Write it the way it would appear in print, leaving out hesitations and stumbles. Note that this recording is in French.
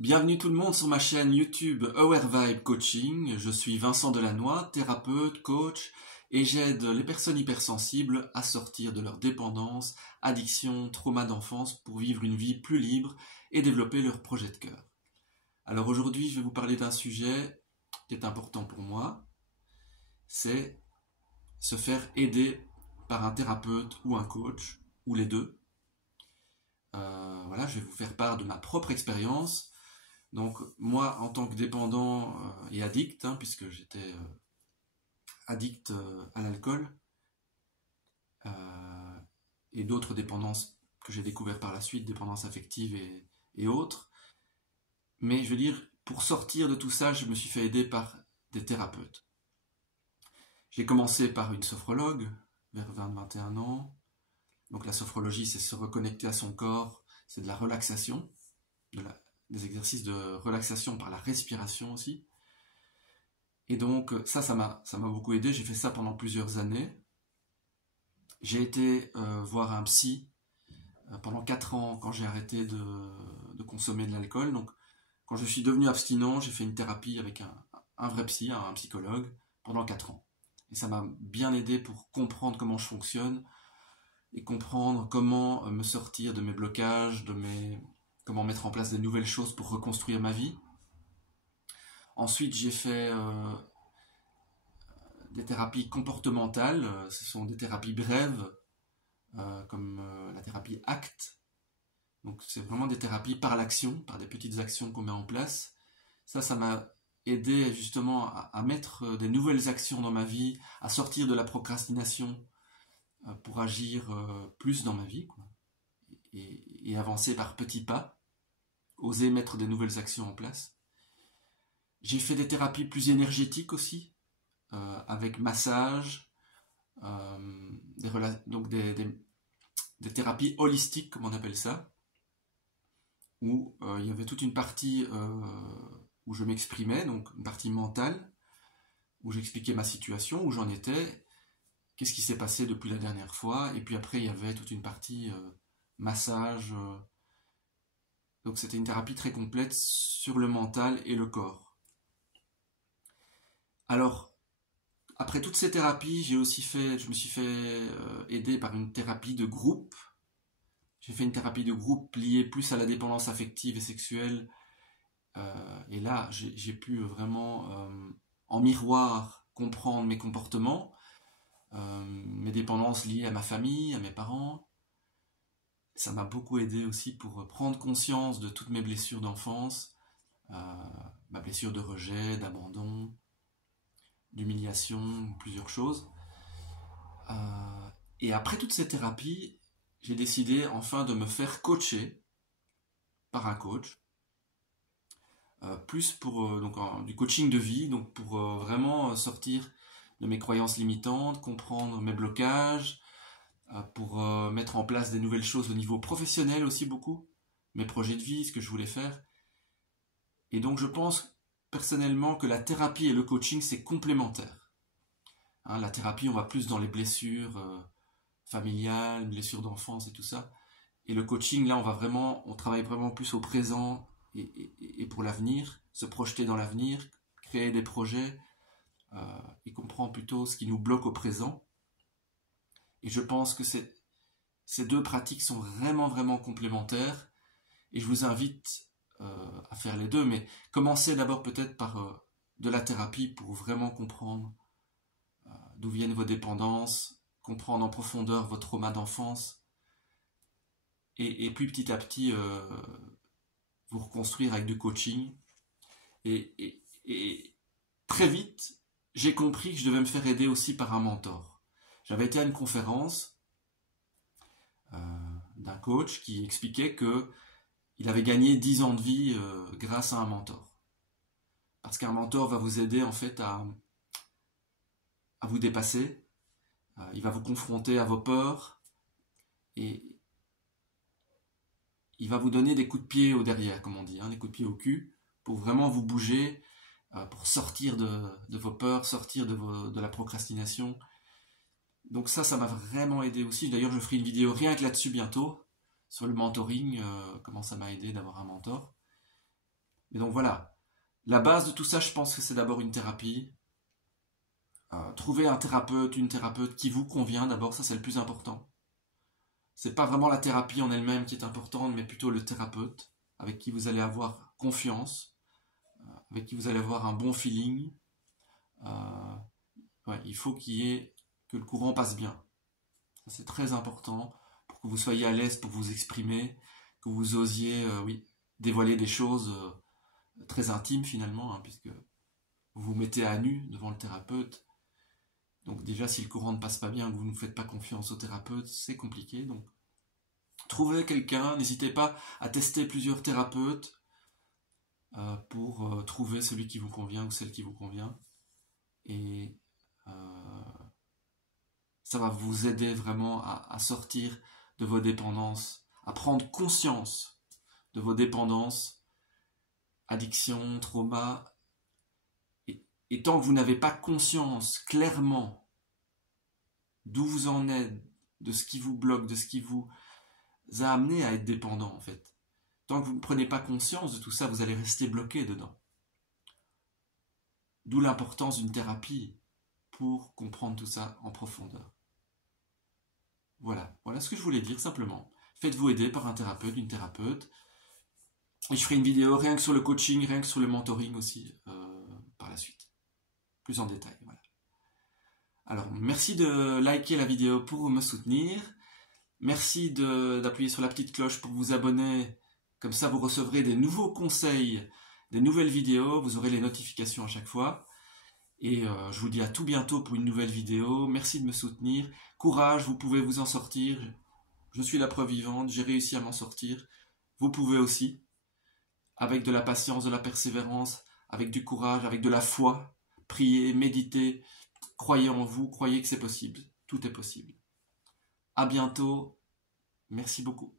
Bienvenue tout le monde sur ma chaîne YouTube Aware Vibe Coaching. Je suis Vincent Delannoy, thérapeute, coach, et j'aide les personnes hypersensibles à sortir de leur dépendance, addiction, trauma d'enfance pour vivre une vie plus libre et développer leur projet de cœur. Alors aujourd'hui, je vais vous parler d'un sujet qui est important pour moi, c'est se faire aider par un thérapeute ou un coach, ou les deux. Voilà, je vais vous faire part de ma propre expérience. Donc moi, en tant que dépendant et addict, puisque j'étais addict à l'alcool et d'autres dépendances que j'ai découvert par la suite, dépendances affectives et autres. Mais je veux dire, pour sortir de tout ça, je me suis fait aider par des thérapeutes. J'ai commencé par une sophrologue vers 20-21 ans. Donc la sophrologie, c'est se reconnecter à son corps, c'est de la relaxation, des exercices de relaxation par la respiration aussi. Et donc ça m'a beaucoup aidé, j'ai fait ça pendant plusieurs années. J'ai été voir un psy pendant 4 ans quand j'ai arrêté de consommer de l'alcool. Donc quand je suis devenu abstinent, j'ai fait une thérapie avec un vrai psy, un psychologue, pendant 4 ans. Et ça m'a bien aidé pour comprendre comment je fonctionne et comprendre comment me sortir de mes blocages, comment mettre en place des nouvelles choses pour reconstruire ma vie. Ensuite, j'ai fait des thérapies comportementales. Ce sont des thérapies brèves, comme la thérapie ACT. Donc, c'est vraiment des thérapies par l'action, par des petites actions qu'on met en place. Ça m'a aidé justement à mettre des nouvelles actions dans ma vie, à sortir de la procrastination pour agir plus dans ma vie, quoi. Et avancer par petits pas, oser mettre des nouvelles actions en place. J'ai fait des thérapies plus énergétiques aussi, avec massage, donc des thérapies holistiques, comme on appelle ça, où il y avait toute une partie où je m'exprimais, donc une partie mentale, où j'expliquais ma situation, où j'en étais, qu'est-ce qui s'est passé depuis la dernière fois, et puis après il y avait toute une partie massage. Donc c'était une thérapie très complète sur le mental et le corps. Alors, après toutes ces thérapies, je me suis fait aider par une thérapie de groupe. J'ai fait une thérapie de groupe liée plus à la dépendance affective et sexuelle. Et là, j'ai pu vraiment, en miroir, comprendre mes comportements, mes dépendances liées à ma famille, à mes parents. Ça m'a beaucoup aidé aussi pour prendre conscience de toutes mes blessures d'enfance, ma blessure de rejet, d'abandon, d'humiliation, plusieurs choses. Et après toutes ces thérapies, j'ai décidé enfin de me faire coacher par un coach, plus pour du coaching de vie, donc pour vraiment sortir de mes croyances limitantes, comprendre mes blocages, pour mettre en place des nouvelles choses au niveau professionnel aussi beaucoup, mes projets de vie, ce que je voulais faire. Et donc je pense personnellement que la thérapie et le coaching, c'est complémentaire. La thérapie, on va plus dans les blessures familiales, blessures d'enfance et tout ça. Et le coaching, là, on travaille vraiment plus au présent et pour l'avenir, se projeter dans l'avenir, créer des projets et comprendre plutôt ce qui nous bloque au présent. Et je pense que ces deux pratiques sont vraiment, vraiment complémentaires. Et je vous invite à faire les deux. Mais commencez d'abord peut-être par de la thérapie pour vraiment comprendre d'où viennent vos dépendances, comprendre en profondeur vos traumas d'enfance. Et puis petit à petit, vous reconstruire avec du coaching. Et très vite, j'ai compris que je devais me faire aider aussi par un mentor. J'avais été à une conférence d'un coach qui expliquait qu'il avait gagné 10 ans de vie grâce à un mentor. Parce qu'un mentor va vous aider en fait à vous dépasser, il va vous confronter à vos peurs et il va vous donner des coups de pied au derrière, comme on dit, des coups de pied au cul, pour vraiment vous bouger, pour sortir de vos peurs, sortir de la procrastination. Donc ça m'a vraiment aidé aussi. D'ailleurs, je ferai une vidéo rien que là-dessus bientôt, sur le mentoring, comment ça m'a aidé d'avoir un mentor. Et donc voilà, la base de tout ça, je pense que c'est d'abord une thérapie. Trouver un thérapeute, une thérapeute qui vous convient d'abord, ça c'est le plus important. C'est pas vraiment la thérapie en elle-même qui est importante, mais plutôt le thérapeute avec qui vous allez avoir confiance, avec qui vous allez avoir un bon feeling. Ouais, il faut que le courant passe bien. C'est très important pour que vous soyez à l'aise pour vous exprimer, que vous osiez, oui, dévoiler des choses très intimes finalement, hein, puisque vous vous mettez à nu devant le thérapeute. Donc déjà, si le courant ne passe pas bien, que vous ne faites pas confiance au thérapeute, c'est compliqué. Donc, trouvez quelqu'un, n'hésitez pas à tester plusieurs thérapeutes pour trouver celui qui vous convient ou celle qui vous convient. Et ça va vous aider vraiment à sortir de vos dépendances, à prendre conscience de vos dépendances, addiction, trauma. Et tant que vous n'avez pas conscience clairement d'où vous en êtes, de ce qui vous bloque, de ce qui vous a amené à être dépendant en fait. Tant que vous ne prenez pas conscience de tout ça, vous allez rester bloqué dedans. D'où l'importance d'une thérapie pour comprendre tout ça en profondeur. Voilà ce que je voulais dire simplement. Faites-vous aider par un thérapeute, une thérapeute. Et je ferai une vidéo rien que sur le coaching, rien que sur le mentoring aussi par la suite. Plus en détail, voilà. Alors, merci de liker la vidéo pour me soutenir. Merci d'appuyer sur la petite cloche pour vous abonner. Comme ça, vous recevrez des nouveaux conseils, des nouvelles vidéos. Vous aurez les notifications à chaque fois. Et je vous dis à tout bientôt pour une nouvelle vidéo. Merci de me soutenir. Courage, vous pouvez vous en sortir. Je suis la preuve vivante, j'ai réussi à m'en sortir. Vous pouvez aussi. Avec de la patience, de la persévérance, avec du courage, avec de la foi. Priez, méditez, croyez en vous, croyez que c'est possible. Tout est possible. À bientôt. Merci beaucoup.